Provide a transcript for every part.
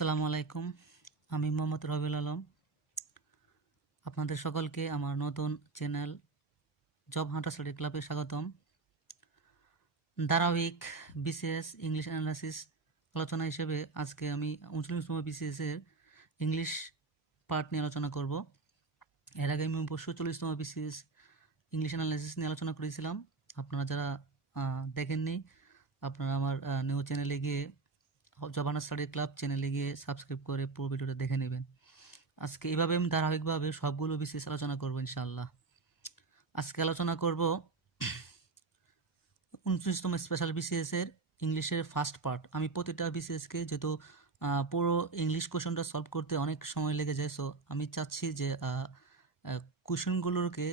আসসালামু আলাইকুম। আমি মোহাম্মদ রবিউল আলম। আপনাদের সকলকে আমার নতুন চ্যানেল জব হান্টার স্টাডি ক্লাবে স্বাগতম। ধারাবাহিক বিসিএস ইংলিশ অ্যানালাইসিস আলোচনা হিসেবে আজকে আমি 39তম বিসিএসের ইংলিশ পার্ট নিয়ে আলোচনা করব। এর আগে আমি অবশ্য 40তম বিসিএস ইংলিশ অ্যানালাইসিস নিয়ে আলোচনা করেছিলাম। আপনারা যারা দেখেননি, আপনারা আমার নিউ চ্যানেলে গিয়ে জব হান্টার স্টাডি ক্লাব চ্যানেলে গিয়ে সাবস্ক্রাইব করে পুরো ভিডিওটা দেখে নেবেন। আজকে এইভাবে আমি ধারাবাহিকভাবে সবগুলো বিসিএস আলোচনা করব ইনশাআল্লাহ। আজকে আলোচনা করব 29তম স্পেশাল বিসিএসের ইংলিশের ফার্স্ট পার্ট। আমি প্রতিটা বিসিএসকে যেহেতু পুরো ইংলিশ কোশ্চেনটা সলভ করতে অনেক সময় লেগে যায়, সো আমি চাচ্ছি যে কোশ্চেনগুলোকে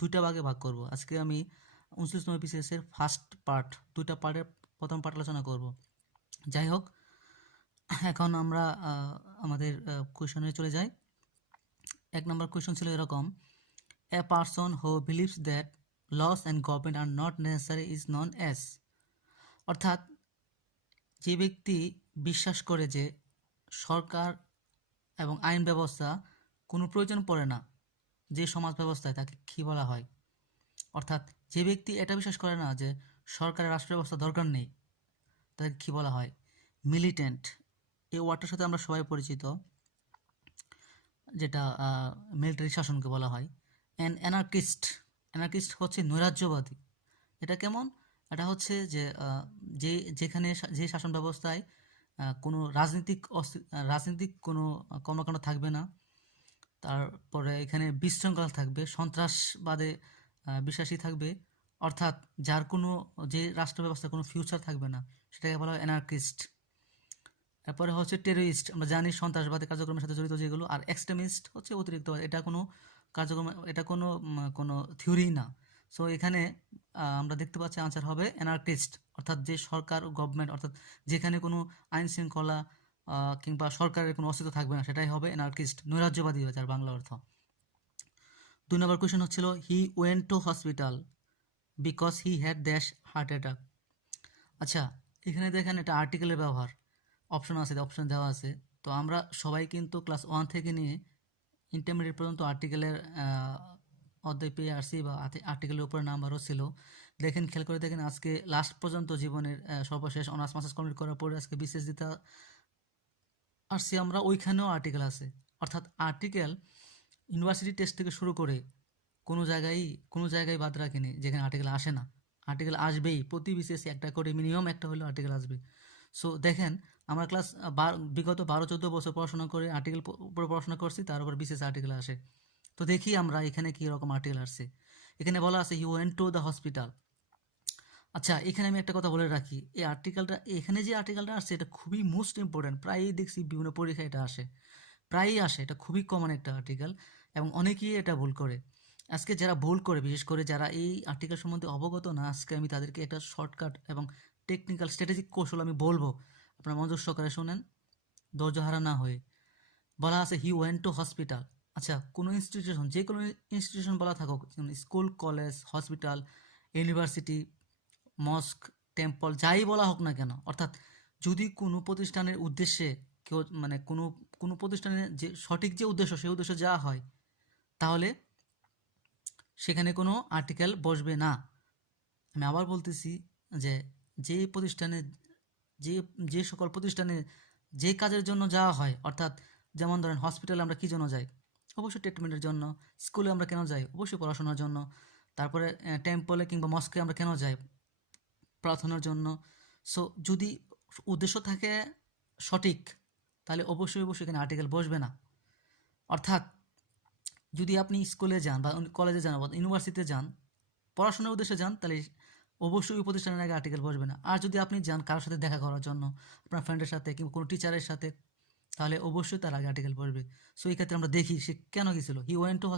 দুইটা ভাগে ভাগ করব। আজকে আমি 29তম বিসিএসের ফার্স্ট পার্ট, দুইটা পার্টের প্রথম পার্ট আলোচনা করব। যাই হোক, এখন আমরা আমাদের কোয়েশনে চলে যাই। 1 নম্বর কোয়েশন ছিল এরকম: a person who believes that laws and government are not necessary is known as. অর্থাৎ যে ব্যক্তি বিশ্বাস করে যে সরকার এবং আইন ব্যবস্থা কোনো প্রয়োজন পড়ে না যে সমাজ ব্যবস্থায়, তাকে কী বলা হয়? অর্থাৎ যে ব্যক্তি এটা বিশ্বাস করে না যে সরকারের রাষ্ট্র ব্যবস্থা দরকার নেই, তাকে কী বলা হয়? মিলিটেন্ট। এই ওয়ার্ডটার সাথে আমরা সবাই পরিচিত, যেটা মিলিটারি শাসনকে বলা হয়। অ্যানার্কিস্ট হচ্ছে নৈরাজ্যবাদী। এটা কেমন? এটা হচ্ছে যে যেখানে যে শাসন ব্যবস্থায় কোনো রাজনৈতিক কোনো কর্মকাণ্ড থাকবে না, তারপরে এখানে বিশৃঙ্খলা থাকবে, সন্ত্রাসবাদে বিশ্বাসী থাকবে, অর্থাৎ যার কোনো যে রাষ্ট্র ব্যবস্থায় কোনো ফিউচার থাকবে না, সেটাকে বলা হয় অ্যানার্কিস্ট। তারপরে হচ্ছে টেররিস্ট, আমরা জানি সন্ত্রাসবাদী কার্যক্রমের সাথে জড়িত যেগুলো। আর এক্সট্রিমিস্ট হচ্ছে অতিরিক্ত, এটা কোনো কার্যক্রম, এটা কোনো থিওরি না। সো এখানে আমরা দেখতে পাচ্ছি আনসার হবে অ্যানার্কিস্ট, অর্থাৎ যে সরকার গভর্নমেন্ট, অর্থাৎ যেখানে কোনো আইন শৃঙ্খলা কিংবা সরকারের কোনো অস্তিত্ব থাকবে না, সেটাই হবে অ্যানার্কিস্ট, নৈরাজ্যবাদী, যার বাংলা অর্থ। 2 নম্বর কোয়েশ্চেন হচ্ছিল হি went to hospital because he had dash heart attack. আচ্ছা, এখানে দেখেন এটা আর্টিকেলের ব্যবহার, অপশন দেওয়া আছে। তো আমরা সবাই কিন্তু ক্লাস 1 থেকে নিয়ে ইন্টারমিডিয়েট পর্যন্ত আর্টিকেলের অধ্যায় পেয়ে আসছি, বা আর্টিকেলের উপরে নাম্বারও ছিল। দেখেন, খেয়াল করে দেখেন, আজকে লাস্ট পর্যন্ত জীবনের সর্বশেষ অনার্স মাস্টার্স কমপ্লিট করার পরে আজকে বিশেষ দিতে আসছি আমরা, ওইখানেও আর্টিকেল আছে। অর্থাৎ আর্টিকেল ইউনিভার্সিটি টেস্ট থেকে শুরু করে কোনো জায়গায় বাদ রাখেনি যেখানে আর্টিকেল আসে না। আর্টিকেল আসবেই, প্রতি বিসিএসে একটা করে মিনিমাম একটা হলেও আর্টিকেল আসবে। সো দেখেন, আমরা ক্লাস বিগত 12-14 বছর পড়াশোনা করে আর্টিকেল উপরে পড়াশোনা করছি, তার উপর বিসিএস আর্টিকেল আসে। তো দেখি আমরা এখানে কী রকম আর্টিকেল আসছে। এখানে বলা আছে you went to the hospital. আচ্ছা, এখানে আমি একটা কথা বলে রাখি, এই আর্টিকেলটা, এখানে যে আর্টিকেলটা আসছে, এটা খুবই মোস্ট ইম্পর্ট্যান্ট। প্রায়ই দেখছি বিভিন্ন পরীক্ষায় এটা আসে, প্রায়ই আসে। এটা খুবই কমন একটা আর্টিকেল, এবং অনেকেই এটা ভুল করে। আজকে যারা ভুল করে, বিশেষ করে যারা এই আর্টিকেল সম্বন্ধে অবগত না, আজকে আমি তাদেরকে একটা শর্টকাট এবং টেকনিক্যাল স্ট্র্যাটেজিক কৌশল আমি বলবো, আপনারা মনোযোগ সহকারে শোনেন, ধৈর্য হারা না হয়ে। বলা আছে হি ওয়েন্ট টু হসপিটাল। আচ্ছা, কোনো ইনস্টিটিউশন, যে কোনো ইনস্টিটিউশন বলা থাকুক, school, college, hospital, university, mosque, temple, যাই বলা হোক না কেন, অর্থাৎ যদি কোনো প্রতিষ্ঠানের উদ্দেশ্যে কেউ, মানে কোনো প্রতিষ্ঠানের যে সঠিক যে উদ্দেশ্য, সেই উদ্দেশ্য যাওয়া হয়, তাহলে সেখানে কোনো আর্টিকেল বসবে না। আমি আবার বলতেছি যে যে প্রতিষ্ঠানে, যে সকল প্রতিষ্ঠানে যে কাজের জন্য যাওয়া হয়, অর্থাৎ যেমন ধরেন হসপিটালে আমরা কী জন্য যাই? অবশ্যই ট্রিটমেন্টের জন্য। স্কুলে আমরা কেন যাই? অবশ্যই পড়াশোনার জন্য। তারপরে টেম্পলে কিংবা মস্কে আমরা কেন যাই? প্রার্থনার জন্য। সো যদি উদ্দেশ্য থাকে সঠিক, তাহলে অবশ্যই এখানে আর্টিকেল বসবে না। অর্থাৎ যদি আপনি স্কুলে যান বা কলেজে যান বা ইউনিভার্সিটিতে যান, পড়াশোনার উদ্দেশ্যে যান, তাহলে অবশ্যই ওই প্রতিষ্ঠানের আগে আর্টিকেল বসবে না। আর যদি আপনি যান কারোর সাথে দেখা করার জন্য, আপনার ফ্রেন্ডের সাথে কিংবা কোনো টিচারের সাথে, তাহলে অবশ্যই তার আগে আর্টিকেল বসবে। সো এই ক্ষেত্রে আমরা দেখি সে কেন গেছিল। হি went to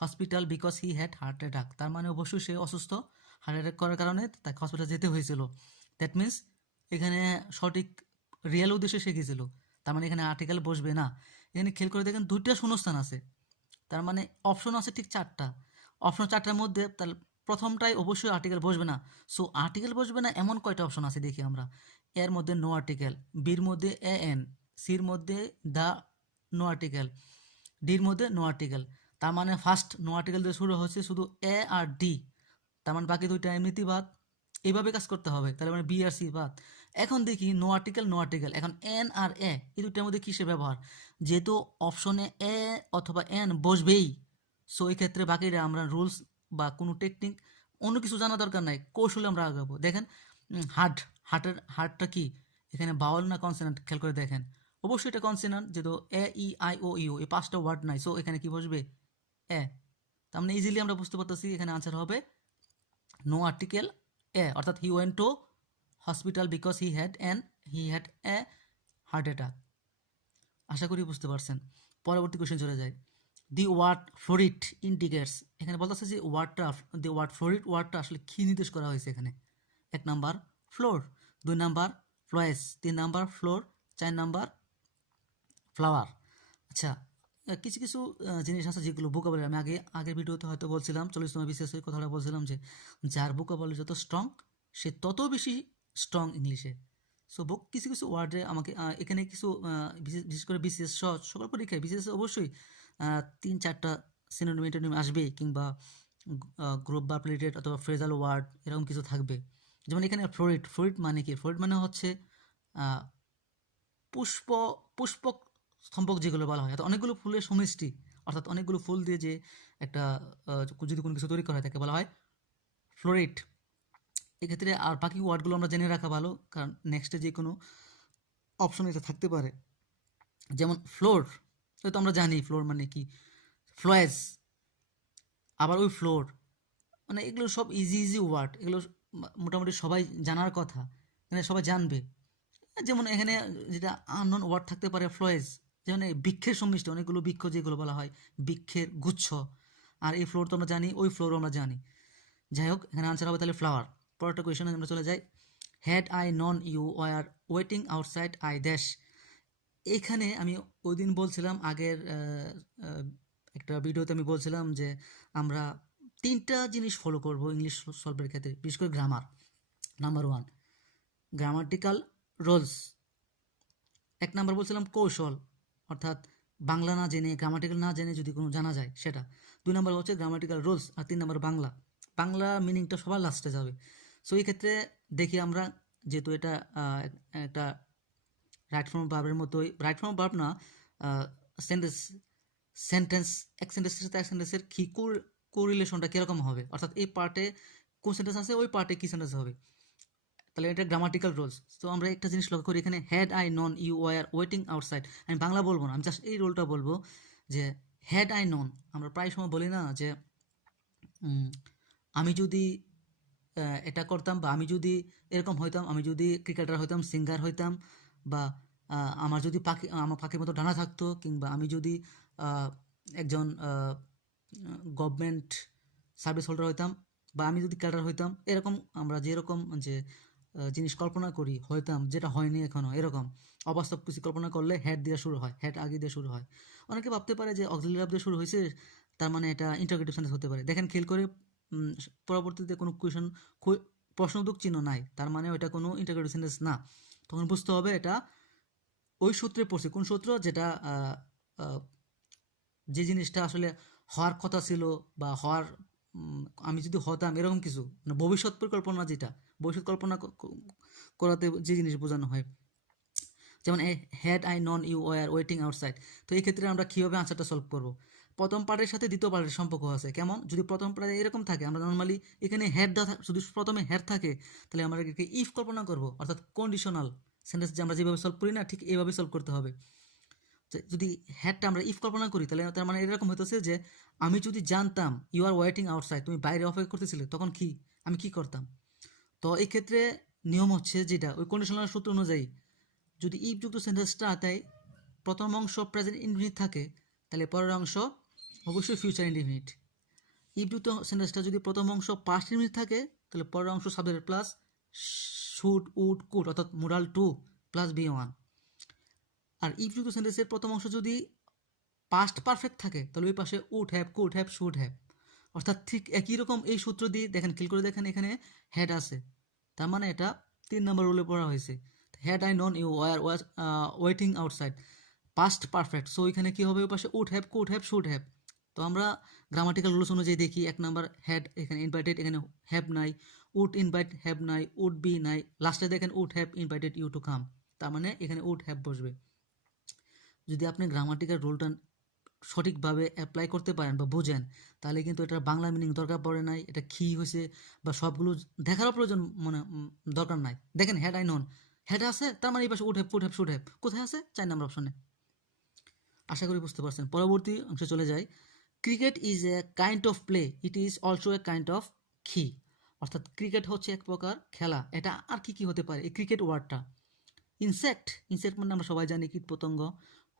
hospital because he had heart attack. তার মানে অবশ্যই সে অসুস্থ, হার্ট অ্যাটাক করার কারণে তাকে হসপিটাল যেতে হয়েছিল। দ্যাট মিন্স এখানে সঠিক রিয়েল উদ্দেশ্যে সে গেছিল, তার মানে এখানে আর্টিকেল বসবে না। এখানে খেয়াল করে দেখেন, 2টা শূন্যস্থান আছে, তার মানে অপশন আছে ঠিক 4টা। অপশন 4টার মধ্যে তাহলে প্রথমটাই অবশ্যই আর্টিকেল বসবে না। সো আর্টিকেল বসবে না এমন কয়টা অপশন আছে দেখি আমরা। এর মধ্যে নো আর্টিকেল, বির মধ্যে এ এন, সির মধ্যে দ্য নো আর্টিকেল, ডির মধ্যে নো আর্টিকেল। তার মানে ফার্স্ট নো আর্টিকেল দিয়ে শুরু হচ্ছে শুধু এ আর ডি, তার মানে বাকি দুইটা এমনিতেই বাদ। এইভাবে কাজ করতে হবে, তাহলে মানে বি আর সি বাদ। এখন দেখি নো আর্টিকেল নো আর্টিকেল, এখন এন আর এ এই দুইটার মধ্যে কিসের ব্যবহার, যেহেতু অপশনে এ অথবা এন বসবেই, সো এই ক্ষেত্রে বাকিরা আমরা রুলস বা কোনো টেকনিক অন্য কিছু জানা দরকার নাই, কৌশলে আমরা আগাবো। দেখেন হার্ট, হার্টটা কি, এখানে বাউল না কনসোনেন্ট, খেয়াল করে দেখেন। অবশ্যই এটা কনসোনেন্ট, যেহেতু এ ই আই ও ইউ এই 5টা ওয়ার্ড নাই, সো এখানে কি বসবে, এ। তার মানে ইজিলি আমরা বুঝতে পারতেছি এখানে আনসার হবে নো আর্টিকেল এ, অর্থাৎ he went to hospital because he had a heart attack. আশা করি বুঝতে পারছেন। পরবর্তী কোয়েশ্চেন চলে যায়। দি ওয়ার্ড ফ্লোরিড ইন্ডিকেটস, এখানে বলতেছে যে দি ওয়ার্ড ফ্লোরিড ওয়ার্ডটা আসলে কী নির্দেশ করা হয়েছে এখানে। 1 number floor, 2 number floor, 3 number floor, 4 number floor. আচ্ছা, কিছু কিছু জিনিস আছে যেগুলো ভোকাবুলারি, আমি আগের ভিডিওতে হয়তো বলছিলাম 40তম বিশেষ কথাটা বলছিলাম যে যার ভোকাবুলারি যত স্ট্রং সে তত বেশি স্ট্রং ইংলিশে। সো কিছু কিছু ওয়ার্ডে আমাকে এখানে কিছু বিশেষ করে বিশেষ সকল পরীক্ষায় বিশেষ অবশ্যই 3-4টা সিনোনিম আসবেই, কিংবা গ্রুপ বা প্লেটেড অথবা ফ্রেজাল ওয়ার্ড এরকম কিছু থাকবে। যেমন এখানে ফ্লোরিড মানে কি, ফ্লোরিড মানে হচ্ছে পুষ্প পুষ্পক স্তম্ভক যেগুলো বলা হয়, অর্থাৎ অনেকগুলো ফুলের সমষ্টি, অর্থাৎ অনেকগুলো ফুল দিয়ে যে একটা যদি কোনো কিছু তৈরি করা হয় তাকে বলা হয় ফ্লোরিড। এক্ষেত্রে আর বাকি ওয়ার্ডগুলো আমরা জেনে রাখা ভালো, কারণ নেক্সটে যে কোনো অপশন এটা থাকতে পারে। যেমন ফ্লোর, তো আমরা জানি ফ্লোর মানে কি, ফ্লোয়েস, আবার ওই ফ্লোর, মানে এগুলো সব ইজি ওয়ার্ড, এগুলো মোটামুটি সবাই জানার কথা, মানে সবাই জানবে। যেমন এখানে যেটা আননোন ওয়ার্ড থাকতে পারে ফ্লোয়েস, যেমন এই বৃক্ষের সমষ্টি, অনেকগুলো বৃক্ষ যেগুলো বলা হয় বৃক্ষের গুচ্ছ, আর এই ফ্লোর তো আমরা জানি, ওই ফ্লোরও আমরা জানি। যাই হোক, এখানে আনসার হবে তাহলে ফ্লাওয়ার। পরেরটা কোয়েশনে আমরা চলে যাই। Had I known you were waiting outside I dash. এখানে আমি ওই দিন বলছিলাম আগের একটা ভিডিওতে আমি বলছিলাম যে আমরা 3টা জিনিস ফলো করব ইংলিশ সলভের ক্ষেত্রে, বিশেষ করে grammar. Number 1 grammatical rules, 1 number বলছিলাম কৌশল, অর্থাৎ বাংলা না জেনে গ্রামাটিক্যাল না জেনে যদি কোনো জানা যায় সেটা। 2 নাম্বার হচ্ছে গ্রামাটিক্যাল রুলস, আর 3 নাম্বার বাংলা মিনিংটা সবার লাস্টে যাবে। সো এই ক্ষেত্রে দেখি আমরা, যেহেতু এটা একটা রাইট ফর্ম ভার্বের মতোই, রাইট ফর্ম ভার্ব না, সেন্টেন্স এক সেন্টেন্সের সাথে এক সেন্টেন্সের কি কোরিলেশনটা কীরকম হবে, অর্থাৎ এই পার্টে কোন সেন্টেন্স আছে ওই পার্টে কী সেন্টেন্স হবে, তাহলে এটা গ্রামাটিক্যাল রুলস। তো আমরা একটা জিনিস লক্ষ্য করি, এখানে had I known you were waiting outside, আমি বাংলা বলবো না, আমি জাস্ট এই রোলটা বলবো যে হ্যাড আই নন। আমরা প্রায় সময় বলি না যে আমি যদি এটা করতাম, বা আমি যদি এরকম হইতাম, আমি যদি ক্রিকেটার হইতাম, সিঙ্গার হইতাম, বা আমার যদি আমার পাখির মতো ডানা থাকতো, কিংবা আমি যদি একজন গভর্নমেন্ট সার্ভিস হোল্ডার হইতাম, বা আমি যদি ক্যাডার হইতাম, এরকম আমরা যেরকম যে জিনিস কল্পনা করি হইতাম, যেটা হয়নি এখনও, এরকম অবাস্তব কিছু কল্পনা করলে হ্যাড দিয়ে শুরু হয়, হ্যাড আগে দিয়ে শুরু হয়। অনেকে ভাবতে পারে যে অক্সিলারি ভার্ব দিয়ে শুরু হয়েছে, তার মানে এটা ইন্টারোগেটিভ সেন্টেন্স হতে পারে। দেখেন খেয়াল করে, পরবর্তীতে কোনো প্রশ্নবোধক চিহ্ন নাই, তার মানে ওইটা কোনো ইন্টারোগেটিভ সেন্টেন্স না। তখন বুঝতে হবে এটা ওই সূত্রে পড়ছে, কোন সূত্র, যেটা যে জিনিসটা আসলে হওয়ার কথা ছিল, বা হওয়ার আমি যদি হতাম এরকম কিছু, মানে ভবিষ্যৎ পরিকল্পনা, যেটা ভবিষ্যৎ কল্পনা করাতে যে জিনিস বোঝানো হয়। যেমন had I known you were waiting outside. তো এই ক্ষেত্রে আমরা কীভাবে আনসারটা সলভ করব? প্রথম পার্টের সাথে দ্বিতীয় পার্টের সম্পর্ক আছে কেমন, যদি প্রথম পার্টে এরকম থাকে, আমরা নর্মালি এখানে যদি প্রথমে হেড থাকে, তাহলে আমরা এটাকে ইফ কল্পনা করব, অর্থাৎ কন্ডিশনাল সেন্টেন্স যে আমরা যেভাবে সলভ করি না, ঠিক এইভাবে সলভ করতে হবে। যদি হেডটা আমরা ইফ কল্পনা করি, তাহলে তার মানে এরকম হইতেছে যে আমি যদি জানতাম ইউ আর ওয়েটিং আউটসাইড, তুমি বাইরে অপেক্ষা করতেছিলে, তখন আমি কি করতাম। তো এই ক্ষেত্রে নিয়ম হচ্ছে যেটা ওই কন্ডিশনাল সূত্র অনুযায়ী, যদি ইফ যুক্ত সেন্টেন্সটা তাই প্রথম অংশ প্রেজেন্ট ইনডিফিনিট থাকে, তাহলে পরের অংশ অবশ্যই ফিউচার ইনডিফিনিট। ইফ যুক্ত সেন্টেন্সটা যদি প্রথম অংশ পাস্ট ইনডিফিনিট থাকে, তাহলে পরের অংশ subject plus should would could, অর্থাৎ মোডাল 2 প্লাস বি1। আর ইফ যুক্ত সেন্টেন্সের প্রথম অংশ যদি পাস্ট পারফেক্ট থাকে, তাহলে ওই পাশে would have, could have, should have. অর্থাৎ ঠিক একই রকম এই সূত্র দিয়ে দেখেন, খেয়াল করে দেখেন, এখানে হেড আছে, তার মানে এটা 3 নম্বর রুলে পড়া হয়েছে। Had I known you was waiting outside, past perfect. So এখানে কী হবে, ওই পাশে would have, could have, should have. তো আমরা গ্রামাটিক্যাল রুলস অনুযায়ী দেখি, এক নাম্বার হ্যাড, এখানে ইনভাইটেড, এখানে হ্যাভ নাই, উড ইনভাইট হ্যাভ নাই, উড বি নাই, লাস্টে দেখেন would have invited you to come, তার মানে এখানে উড হ্যাভ বসবে। যদি আপনি গ্রামাটিক্যাল রুলটা সঠিকভাবে অ্যাপ্লাই করতে পারেন বা বোঝেন, তাহলে কিন্তু এটার বাংলা মিনিং দরকার পড়ে নাই, এটা কী হয়েছে বা সবগুলো দেখারও প্রয়োজন দরকার নাই। দেখেন হ্যাড আই নন, হ্যাড আছে, তার মানে এই পাশে would have, could have, should have কোথায় আছে, 4 নম্বর অপশনে। আশা করি বুঝতে পারছেন। পরবর্তী অংশে চলে যাই। Cricket is a kind of play, it is also a kind of খি। অর্থাৎ ক্রিকেট হচ্ছে এক প্রকার খেলা। এটা আর কি কি হতে পারে এই ক্রিকেট ওয়ার্ডটা? ইনসেক্ট, ইনসেক্ট মানে আমরা সবাই জানি কীট পতঙ্গ।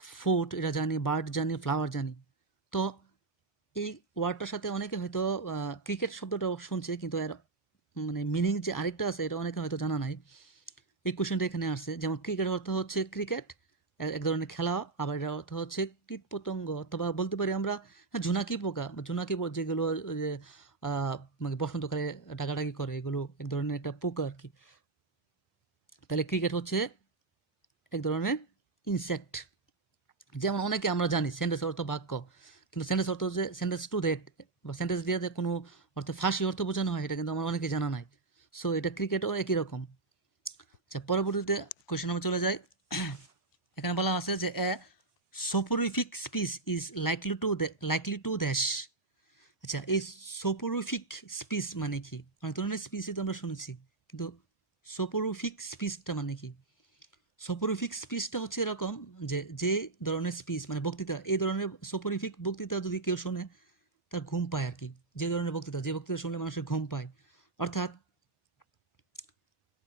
ফুড এটা জানি, বার্ড জানি, ফ্লাওয়ার জানি। তো এই ওয়ার্ডটার সাথে অনেকে হয়তো ক্রিকেট শব্দটাও শুনছে, কিন্তু এর মানে মিনিং যে আরেকটা আছে এটা অনেকে হয়তো জানা নাই। এই কোয়েশ্চেনটা এখানে আসছে, যেমন ক্রিকেট অর্থ হচ্ছে ক্রিকেট, এক ধরনের খেলা, আবার এটার অর্থ হচ্ছে কীট পতঙ্গ, অথবা বলতে পারি আমরা জোনাকি পোকা বা জোনাকি যেগুলো যে মানে বসন্তকালে ডাকাডাকি করে, এগুলো এক ধরনের একটা পোকা আর কি। তাহলে ক্রিকেট হচ্ছে এক ধরনের ইনসেক্ট। যেমন অনেকে আমরা জানি সেন্টেন্স অর্থ বাক্য, কিন্তু সেন্টেন্স অর্থ যে সেন্টেন্স টু দ্যাট বা সেন্টেন্স দিয়ে যে কোনো অর্থে ফাঁসি অর্থ বোঝানো হয়, এটা কিন্তু আমার অনেকে জানা নাই। সো এটা ক্রিকেটও একই রকম। আচ্ছা, পরবর্তীতে কোয়েশ্চেন আমরা চলে যাই। এখানে বলা আছে যে a soporific speech is likely to dash. আচ্ছা, এই সোপোরিফিক স্পিচ মানে কি? অনেক ধরনের স্পিচই তো আমরা শুনেছি, কিন্তু সোপোরিফিক স্পিচটা মানে কি? সোপোরিফিক স্পিচটা হচ্ছে এরকম যে যে ধরনের স্পিচ মানে বক্তৃতা, এই ধরনের সোপোরিফিক বক্তৃতা যদি কেউ শোনে তার ঘুম পায় আর কি। যে ধরনের বক্তৃতা, যে বক্তৃতা শুনলে মানুষের ঘুম পায়, অর্থাৎ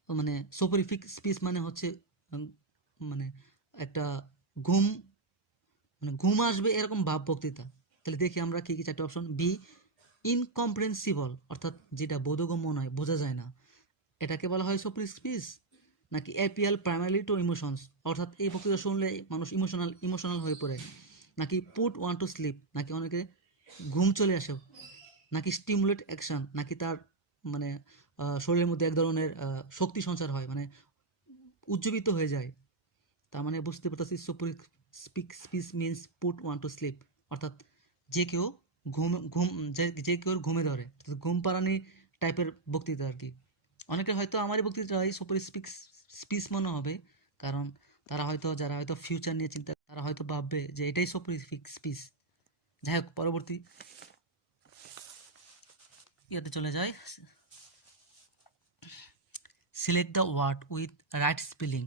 মানে সোপোরিফিক স্পিচ মানে হচ্ছে মানে একটা ঘুম, মানে ঘুম আসবে এরকম ভাব বক্তৃতা। তাহলে দেখি আমরা কি কি 4টে অপশন। বি, ইনকম্প্রেন্সিবল, অর্থাৎ যেটা বোধগম্য নয়, বোঝা যায় না, এটাকে বলা হয় সোপোরিফিক স্পিচ। নাকি অ্যাপিয়াল প্রাইমারি টু ইমোশনস, অর্থাৎ এই বক্তৃতা শুনলে মানুষ ইমোশনাল হয়ে পড়ে। নাকি পুট ওয়ান টু স্লিপ, নাকি অনেকে ঘুম চলে আসে। নাকি স্টিমুলেট অ্যাকশন, নাকি তার মানে শরীরের মধ্যে এক ধরনের শক্তি সঞ্চার হয়, মানে উজ্জীবিত হয়ে যায়। তার মানে বুঝতে পারতেছি speech means put one to sleep, অর্থাৎ যে কেউ যে কেউ ঘুমে ধরে, ঘুম পাড়ানি টাইপের বক্তৃতা আর কি। অনেকে হয়তো আমার এই বক্তৃতাটাই সুপার স্পিচ মনে হবে, কারণ তারা হয়তো যারা হয়তো ফিউচার নিয়ে চিন্তা, তারা হয়তো ভাববে যে এটাই সুপার স্পিচ। যাই হোক, পরবর্তী ইয়াতে চলে যায়। Select the word with right spelling.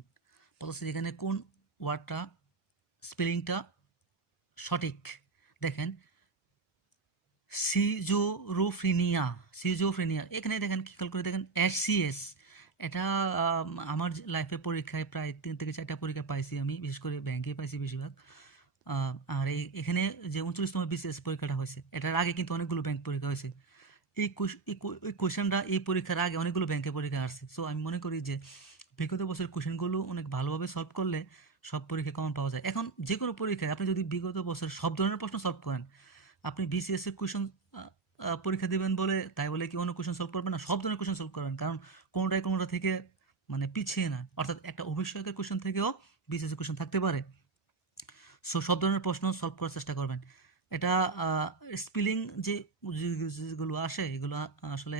বলছে এখানে কোন ওয়ার্ডটা স্পেলিংটা সঠিক। দেখেন সিজোফ্রেনিয়া, এখানে দেখেন খেয়াল করে দেখেন SCS। এটা আমার লাইফে পরীক্ষায় প্রায় 3 থেকে 4টা পরীক্ষা পাইছি আমি, বিশেষ করে ব্যাংকে পাইছি বেশিরভাগ। আর এখানে যে 39তম BCS পরীক্ষাটা হয়েছে, এটার আগে কিন্তু অনেকগুলো ব্যাংক পরীক্ষা হয়েছে। এই কোয়েশ্চেনটা এই পরীক্ষার আগে অনেকগুলো ব্যাংকে পরীক্ষা আসছে। সো আমি মনে করি যে বিগত বছরের কোয়েশ্চেনগুলো অনেক ভালোভাবে সলভ করলে সব পরীক্ষায় কমন পাওয়া যায়। এখন যে কোনো পরীক্ষায় আপনি যদি বিগত বছর সব ধরনের প্রশ্ন সলভ করেন, আপনি BCS এর কোয়েশ্চেন পরীক্ষা দিবেন বলে তাই বলে কি অন্য কোয়েশ্চেন সলভ করবেন না? সব ধরনের কোয়েশ্চেন সলভ করবেন, কারণ কোনোটা থেকে মানে পিছিয়ে না। অর্থাৎ একটা অভিষেকের কোয়েশ্চেন থেকেও BCS এর কোয়েশ্চেন থাকতে পারে। সো সব ধরনের প্রশ্ন সলভ করার চেষ্টা করবেন। এটা স্পেলিং যেগুলো আসে, এগুলো আসলে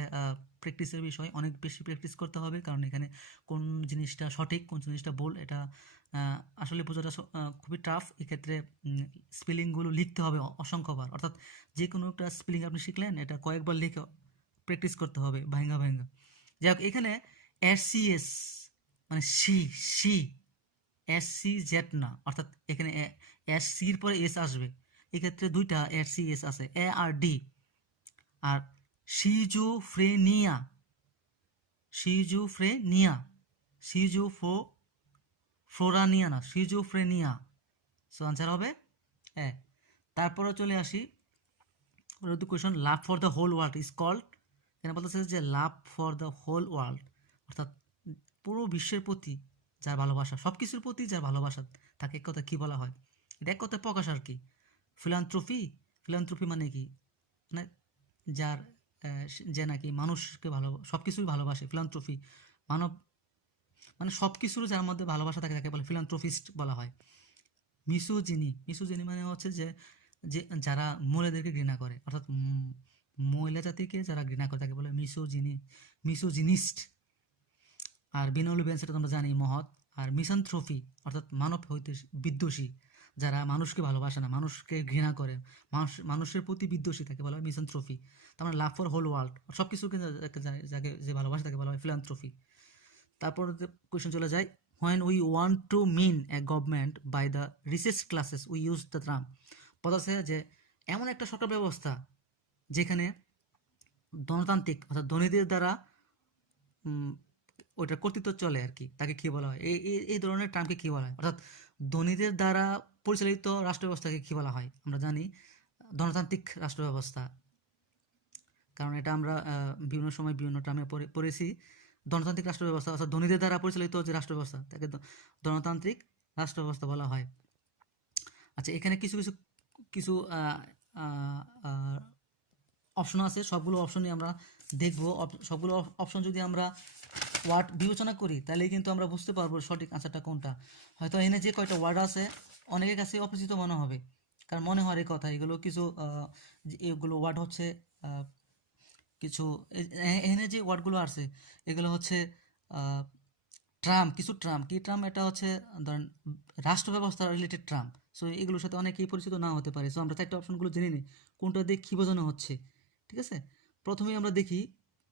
প্র্যাকটিসের বিষয়, অনেক বেশি প্র্যাকটিস করতে হবে, কারণ এখানে কোন জিনিসটা সঠিক কোন জিনিসটা ভুল এটা আসলে বোঝাটা খুবই টাফ। এক্ষেত্রে স্পেলিংগুলো লিখতে হবে অসংখ্যবার, অর্থাৎ যে কোনো একটা স্পেলিং আপনি শিখলেন এটা কয়েকবার লিখে প্র্যাকটিস করতে হবে ভাঙ্গা। যাই হোক, এখানে SCS মানে সি SCZ না, অর্থাৎ এখানে SCর পরে S আসবে। এক্ষেত্রে দুইটা SCS আছে, A আর D। আর সিজোফ্রেনিয়া, সিজোফ্রেনিয়া না, সিজোফ্রেনিয়া। সো আনসার হবে এ। তারপরে চলে আসি question, love for the whole world is called. এখানে বলতেছে যে love for the whole world, অর্থাৎ পুরো বিশ্বের প্রতি যার ভালোবাসা, সব কিছুর প্রতি যার ভালোবাসা তাকে এক কথা কী বলা হয়? এটা এক কথায় প্রকাশ আর কি। ফিলান্থ্রপি মানে কি? মানে যার যে নাকি মানুষকে সব কিছুই ভালোবাসে, ফিলান্থ্রপি মানব মানে সব কিছুর যার মধ্যে ভালোবাসা থাকে তাকে বলে ফিলান্থ্রোপিস্ট বলা হয়। মিসোজিনি মানে হচ্ছে যে যে যারা মহিলাদেরকে ঘৃণা করে, অর্থাৎ মহিলা জাতিকে যারা ঘৃণা করে তাকে বলে মিসোজিনিস্ট। আর বিনোলিবেন সেটা তো আমরা জানি মহৎ। আর মিসানথ্রোপি অর্থাৎ মানব হইতে বিদ্বেষী, যারা মানুষকে ভালোবাসে না, মানুষকে ঘৃণা করে, মানুষের প্রতি বিদ্বেষী তাকে বলা হয় মিসানথ্রোপি। তার মানে লাভ ফর হোল ওয়ার্ল্ড, সব কিছুকে যাকে যে ভালোবাসে তাকে বলা হয় ফিলান্থ্রোপি। তারপর কোয়েশ্চেন চলে যায়, when we want to mean a government by the richest classes we use the term. বলছে যে এমন একটা সরকার ব্যবস্থা যেখানে গণতান্ত্রিক অর্থাৎ ধনীদের দ্বারা ওইটা কর্তৃত্ব চলে আর কি, তাকে কী বলা হয়, এই ধরনের টার্মকে কী বলা হয়, অর্থাৎ ধনীদের দ্বারা পরিচালিত রাষ্ট্র ব্যবস্থাকে কী বলা হয়? আমরা জানি গণতান্ত্রিক রাষ্ট্র ব্যবস্থা, কারণ এটা আমরা বিভিন্ন সময় বিভিন্ন টার্মে পড়েছি। গণতান্ত্রিক রাষ্ট্র ব্যবস্থা অর্থাৎ ধনীদের দ্বারা পরিচালিত যে রাষ্ট্র ব্যবস্থা তাকে গণতান্ত্রিক রাষ্ট্র ব্যবস্থা বলা হয়। আচ্ছা, এখানে কিছু কিছু কিছু অপশন আছে, সবগুলো অপশনই আমরা দেখব। সবগুলো অপশন যদি আমরা ওয়ার্ড বিবেচনা করি তাহলে কিন্তু আমরা বুঝতে পারবো সঠিক আনসারটা কোনটা। হয়তো এখানে যে কয়টা ওয়ার্ড আছে অনেকের কাছে অপরিচিত মনে হবে, কারণ মনে হয় এই কথা এগুলো কিছু এগুলো ওয়ার্ড হচ্ছে কিছু এখানে যে ওয়ার্ডগুলো আছে এগুলো হচ্ছে কিছু ট্রাম কি ট্রাম, এটা হচ্ছে ধরেন রাষ্ট্র ব্যবস্থা রিলেটেড ট্রাম। সো এগুলোর সাথে অনেকেই পরিচিত না হতে পারে। সো আমরা চারটে অপশনগুলো জেনে নিই কোনটা দিয়ে কী বোঝানো হচ্ছে। ঠিক আছে, প্রথমেই আমরা দেখি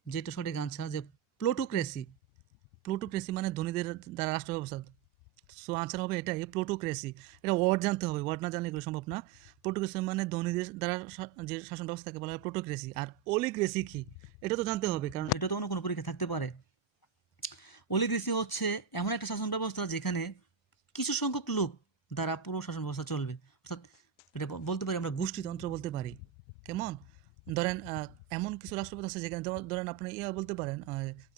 যেটা সঠিক আনসার, যে প্লুটোক্রেসি মানে ধনীদের দ্বারা রাষ্ট্র ব্যবস্থা। সো আনসার হবে এটাই, প্লুটোক্রেসি। এটা ওয়ার্ড জানতে হবে, ওয়ার্ড না জানলে এগুলো সম্ভব না। প্লুটোক্রেসি মানে ধনীদের দ্বারা যে শাসন ব্যবস্থাকে বলা হয় প্লুটোক্রেসি। আর অলিক্রেসি কি, এটা তো জানতে হবে, কারণ এটা তো অন্য কোনো পরীক্ষা থাকতে পারে। অলিক্রেসি হচ্ছে এমন একটা শাসন ব্যবস্থা যেখানে কিছু সংখ্যক লোক দ্বারা পুরো শাসন ব্যবস্থা চলবে, অর্থাৎ এটা বলতে পারি আমরা গোষ্ঠীতন্ত্র বলতে পারি। কেমন, ধরেন এমন কিছু রাষ্ট্রপতি আছে যেখানে ধরেন আপনি বলতে পারেন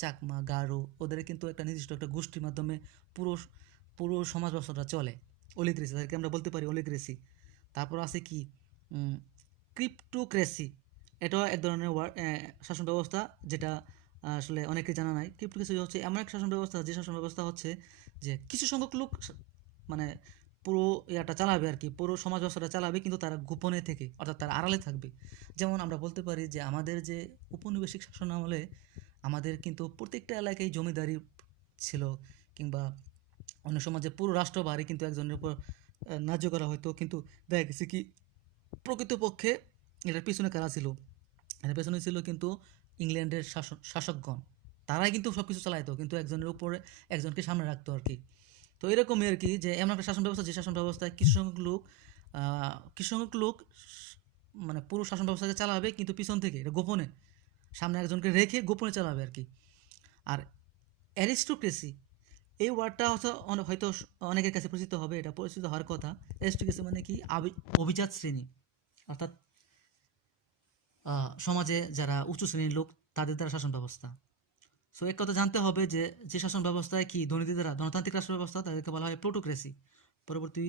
চাকমা, গারো, ওদের কিন্তু একটা নির্দিষ্ট একটা গোষ্ঠীর মাধ্যমে পুরো পুরো সমাজ ব্যবস্থাটা চলে। অলিক্রেসি, তাদেরকে আমরা বলতে পারি অলিক্রেসি। তারপর আছে কি ক্রিপ্টোক্রেসি, এটাও এক ধরনের শাসন ব্যবস্থা, যেটা আসলে অনেকে জানা নাই। ক্রিপ্টোক্রেসি হচ্ছে এমন এক শাসন ব্যবস্থা যে শাসন ব্যবস্থা হচ্ছে যে কিছু সংখ্যক লোক মানে পুরো ইয়াটা চালাবে আর কি, পুরো সমাজ ব্যবস্থাটা চালাবে, কিন্তু তারা গোপনে থেকে অর্থাৎ তারা আড়ালে থাকবে। যেমন আমরা বলতে পারি যে আমাদের যে উপনিবেশিক শাসন আমলে আমাদের কিন্তু প্রত্যেকটা এলাকায় জমিদারি ছিল, কিংবা অন্য সমাজে পুরো রাষ্ট্রভারই কিন্তু একজনের উপর ন্যায্য করা হতো। কিন্তু দেখা গেছে কি প্রকৃতপক্ষে এটার পিছনে কারা ছিল, এটার পেছনে ছিল কিন্তু ইংল্যান্ডের শাসকগণ। তারাই কিন্তু সব কিছু চালাইতো, কিন্তু একজনের উপরে একজনকে সামনে রাখতো আর কি। তো এরকমই আর কি, যে এমন একটা শাসন ব্যবস্থা যে শাসন ব্যবস্থায় কিছু সংখ্যক লোক মানে পুরো শাসন ব্যবস্থাকে চালাবে, কিন্তু পিছন থেকে এটা গোপনে, সামনে একজনকে রেখে গোপনে চালাবে আর কি। আর অ্যারিস্টোক্রেসি, এই ওয়ার্ডটা হয়তো অনেকের কাছে পরিচিত হবে, এটা পরিচিত হওয়ার কথা। অ্যারিস্টোক্রেসি মানে কি অভিজাত শ্রেণী, অর্থাৎ সমাজে যারা উচ্চ শ্রেণীর লোক তাদের দ্বারা শাসন ব্যবস্থা। সো এক কথা জানতে হবে যে যে শাসন ব্যবস্থায় কি দুর্নীতি দ্বারা গণতান্ত্রিক রাষ্ট্র ব্যবস্থা, তাদেরকে বলা হয় প্লুটোক্রেসি। পরবর্তী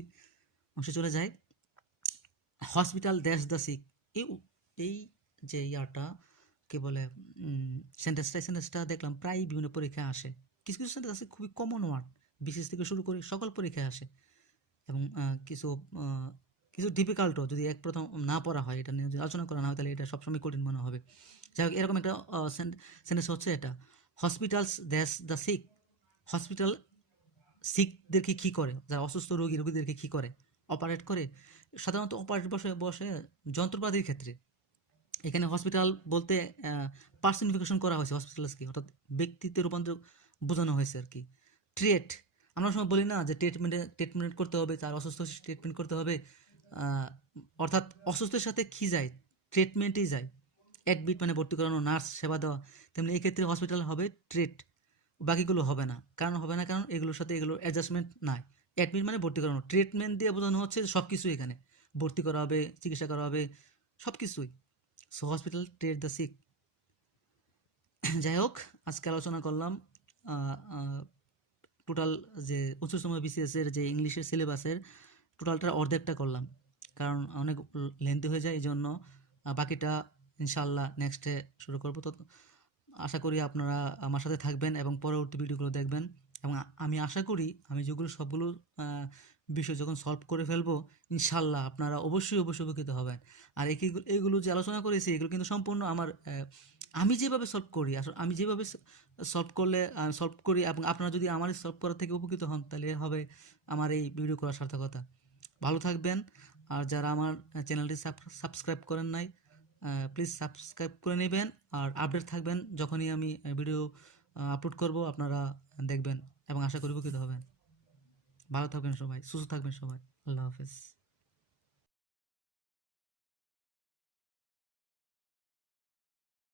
অংশে চলে যায়, হসপিটাল দ্যাশ দ্য সিক। এই এই যে ইয়ারটা কে বলে সেন্টেন্সটা দেখলাম প্রায় বিভিন্ন পরীক্ষায় আসে। কিছু কিছু সেন্টেন্স আছে খুবই কমন ওয়ার্ড, বিশেষ থেকে শুরু করে সকল পরীক্ষায় আসে। এবং কিছু কিছু ডিফিকাল্টও যদি প্রথম না পড়া হয়, এটা নিয়ে যদি আলোচনা করা না হয় তাহলে এটা সবসময় কঠিন মনে হবে। যাই হোক, এরকম একটা সেন্টেন্স হচ্ছে এটা, হসপিটালস দ্যাশ দ্য সিক। হসপিটাল সিকদেরকে কী করে, যারা অসুস্থ রোগীদেরকে কী করে, অপারেট করে। সাধারণত অপারেট বসে বসে যন্ত্রপাতির ক্ষেত্রে। এখানে হসপিটাল বলতে পার্সনিফিকেশন করা হয়েছে হসপিটালসকে, অর্থাৎ ব্যক্তিত্বে রূপান্তর বোঝানো হয়েছে আর কি। ট্রিট, আমরা সময় বলি না যে ট্রিটমেন্ট করতে হবে, তার অসুস্থ ট্রিটমেন্ট করতে হবে, অর্থাৎ অসুস্থের সাথে কী যায়, ট্রিটমেন্টই যায়। অ্যাডমিট মানে ভর্তি করানো, নার্স সেবা দেওয়া। তেমনি এই ক্ষেত্রে হসপিটাল হবে ট্রিট, বাকিগুলো হবে না। কারণ এগুলোর সাথে এগুলোর অ্যাডজাস্টমেন্ট নাই। অ্যাডমিট মানে ভর্তি করানো, ট্রিটমেন্ট দিয়ে বোঝানো হচ্ছে সব কিছুই, এখানে ভর্তি করা হবে, চিকিৎসা করা হবে, সব কিছুই। So hospital treat the sick. যাই হোক, আজকে আলোচনা করলাম টোটাল যে উচ্চতম বিসিএসের যে ইংলিশের সিলেবাসের টোটালটার অর্ধেকটা করলাম, কারণ অনেক লেন্থি হয়ে যায়, এই জন্য বাকিটা ইনশাল্লাহ নেক্সটে শুরু করবো। তো আশা করি আপনারা আমার সাথে থাকবেন এবং পরবর্তী ভিডিওগুলো দেখবেন। এবং আমি আশা করি আমি যেগুলো সবগুলো আহ, বিষয় যখন সলভ করে ফেলবো, ইনশাল্লাহ আপনারা অবশ্যই অবশ্যই উপকৃত হবেন। আর এইগুলো যে আলোচনা করেছি এগুলো কিন্তু সম্পূর্ণ আমার আমি যেভাবে সলভ করি, আসলে আমি যেভাবে সলভ করি, এবং আপনারা যদি আমার সলভ করার থেকে উপকৃত হন তাহলে হবে আমার এই ভিডিও করার সার্থকতা। ভালো থাকবেন। আর যারা আমার চ্যানেলটি সাবস্ক্রাইব করেন নাই, প্লিজ সাবস্ক্রাইব করে নেবেন। আর আপডেট থাকবেন যখনই আমি ভিডিও আপলোড করব, আপনারা দেখবেন এবং আশা করি উপকৃত হবেন। ভালো থাকবেন সবাই, সুস্থ থাকবেন সবাই। আল্লাহ হাফেজ।